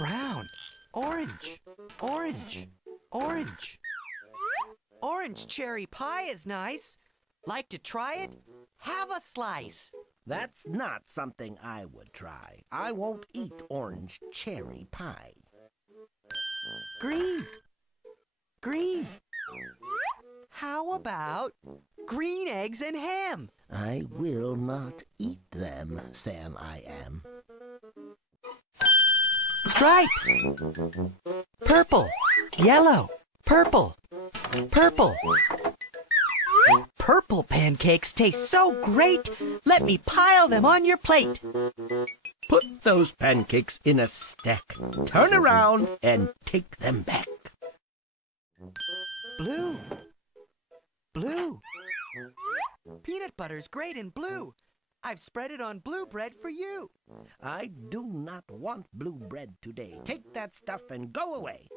Brown. Orange. Orange. Orange. Orange cherry pie is nice. Like to try it? Have a slice. That's not something I would try. I won't eat orange cherry pie. Green. Green. How about green eggs and ham? I will not eat them, Sam I am. Stripes. Purple. Yellow. Purple. Purple. Purple pancakes taste so great. Let me pile them on your plate. Put those pancakes in a stack. Turn around and take them back. Blue. Blue. Peanut butter's great in blue. I've spread it on blue bread for you. I do not want blue bread today. Take that stuff and go away.